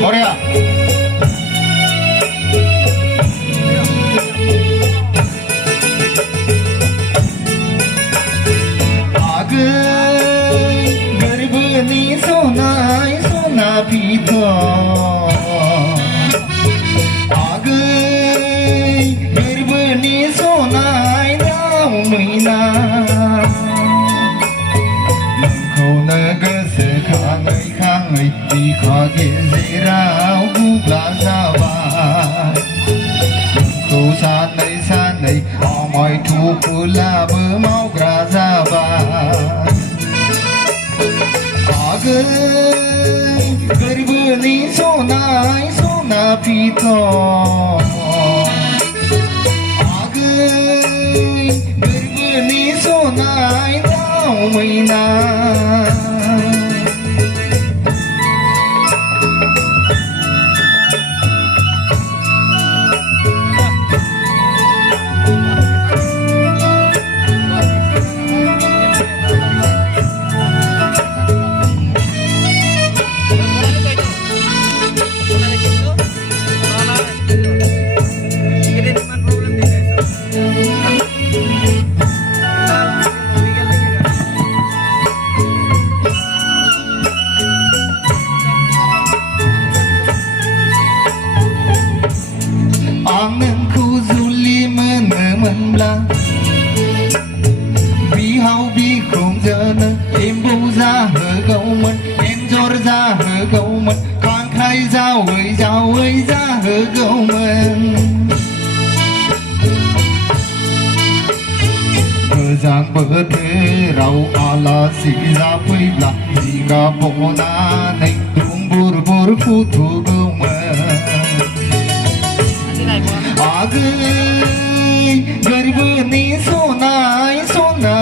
버려. गर्भनी सोनाई सोना पीतो गर्भनी सोनाई दाउ मैना नोंखौनो गोसोखाङै खाङै बिखा गेजेराव बुब्ला जाबाय नोंखौ सानै सानै आमाय थुफुलाबो मावग्रा जाबाय गर्भनि सनाय सना पितो गर्भनि सनाय दाउ मैना बिहाव बिखुनजोनो एम्बौ जाहोगौमोन एन्जर जाहोगौमन खांख्राइ जावै जावै जाहोगौमोन गोजां बोथोराव आलासि जाफैब्ला जिगाब बनानै दुंबुर बुर फुथुगौमोन गर्भनि सनाय सना